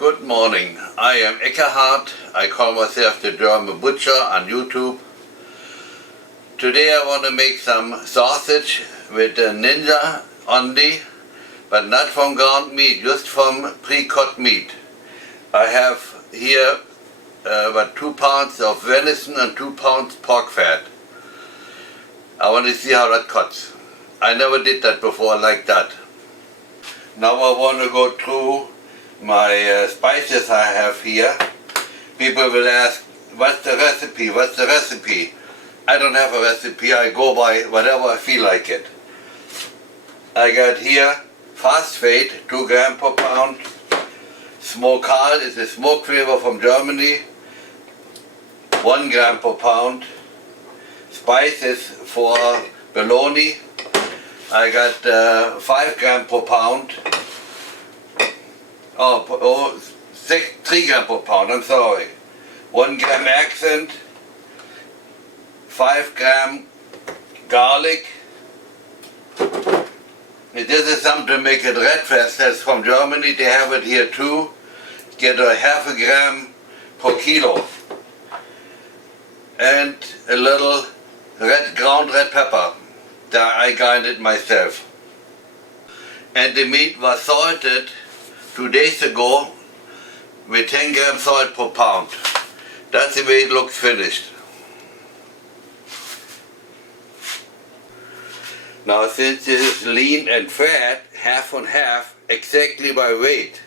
Good morning. I am Eckhart. I call myself the German Butcher on YouTube. Today I want to make some sausage with a Ninja only, but not from ground meat, just from pre-cut meat. I have here about 2 pounds of venison and 2 pounds pork fat. I want to see how that cuts. I never did that before like that. Now I want to go through my spices I have here. People will ask, what's the recipe? What's the recipe? I don't have a recipe. I go by whatever I feel like it. I got here phosphate, 2 grams per pound. Smokal is a smoke flavor from Germany, 1 gram per pound. Spices for bologna, I got 5 grams per pound. 3 grams per pound, I'm sorry. 1 gram accent, 5 gram garlic. This is something to make it red fast. That's from Germany. They have it here too. Get a half a gram per kilo. And a little ground red pepper that I grinded myself. And the meat was salted 2 days ago with 10 grams salt per pound. That's the way it looks finished. Now since it is lean and fat, half and half, exactly by weight,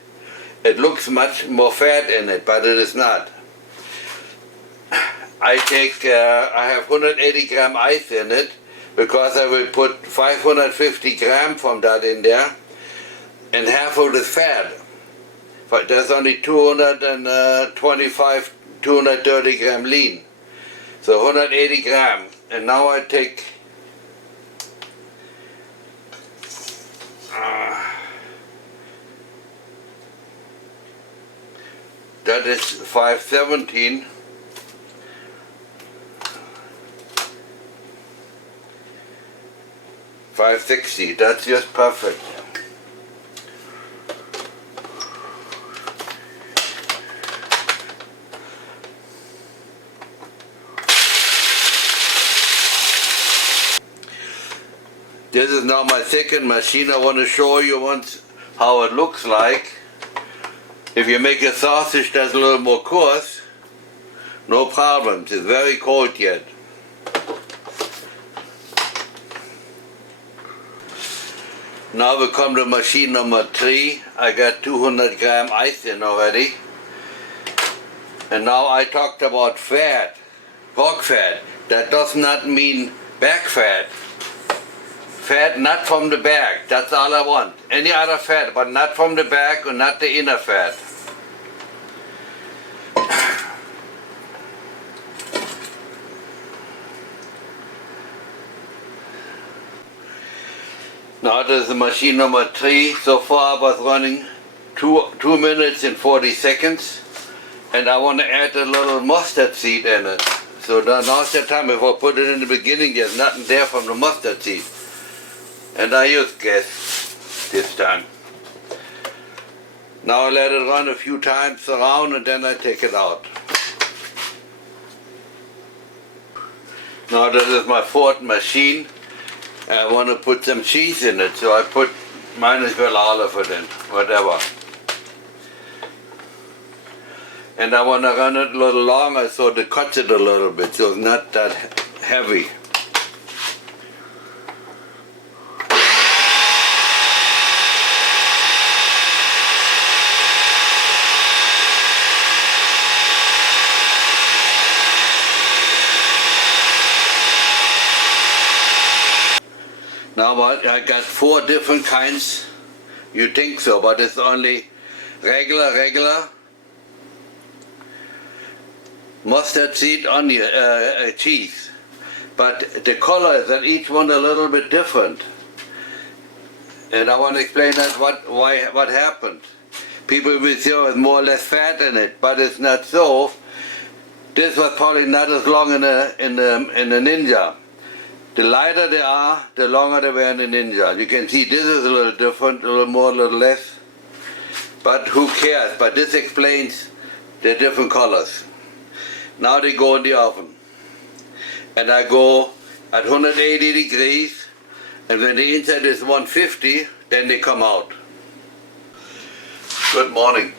it looks much more fat in it, but it is not. I have 180 gram ice in it, because I will put 550 gram from that in there, and half of the fat. But there's only 225, 230 gram lean. So 180 gram. And now I take that is 517. 560, that's just perfect. This is now my second machine. I want to show you once how it looks like. If you make a sausage that's a little more coarse, no problems. It's very cold yet. Now we come to machine number 3. I got 200 gram ice in already. And now I talked about fat, pork fat. That does not mean back fat. Fat not from the back, that's all I want. Any other fat, but not from the back or not the inner fat. Now this is machine number 3. So far I was running 2 minutes and 40 seconds. And I want to add a little mustard seed in it. So now's the time. If I put it in the beginning, there's nothing there from the mustard seed. And I use gas this time. Now I let it run a few times around and then I take it out. Now this is my 4th machine. I want to put some cheese in it, so I put, might as well all of it in, whatever. And I want to run it a little longer so it cuts it a little bit, so it's not that heavy. Now I got 4 different kinds. You think so, but it's only regular, mustard seed, onion, cheese. But the colors on each one a little bit different. And I want to explain that what happened. People will say there's more or less fat in it, but it's not so. This was probably not as long in a Ninja. The lighter they are, the longer they were in the Ninja. You can see this is a little different, a little more, a little less. but who cares? But this explains the different colors. Now they go in the oven, and I go at 180 degrees, and when the inside is 150, then they come out. Good morning.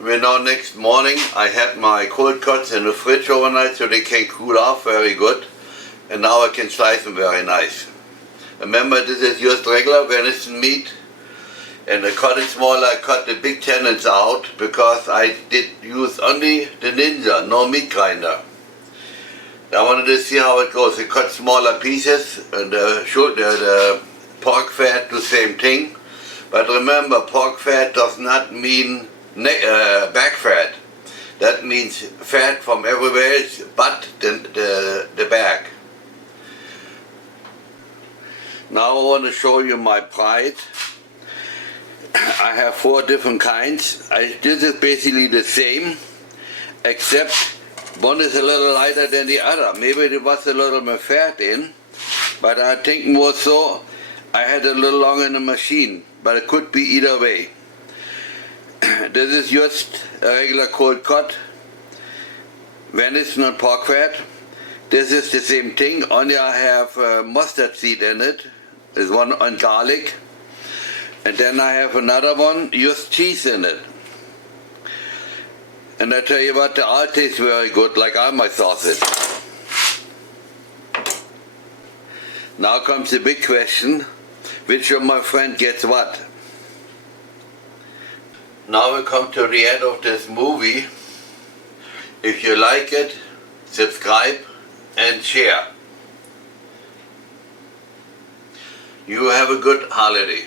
We're now next morning. I had my cold cuts in the fridge overnight so they can cool off very good, and now I can slice them very nice. Remember, this is just regular venison meat, and I cut it smaller. I cut the big tendons out because I did use only the Ninja, no meat grinder. I wanted to see how it goes. I cut smaller pieces, and the pork fat do the same thing. But remember, pork fat does not mean back fat. That means fat from everywhere else but the back. Now I want to show you my pride. I have 4 different kinds. This is basically the same, except one is a little lighter than the other. Maybe there was a little more fat in, but I think more so I had a little longer in the machine, but it could be either way. This is just a regular cold cut, venison and pork fat. This is the same thing, only I have mustard seed in it. There's one on garlic, and then I have another one, just cheese in it. And I tell you what, they all taste very good, like all my sausage. Now comes the big question, which of my friend gets what? Now we come to the end of this movie. If you like it, subscribe and share. You have a good holiday.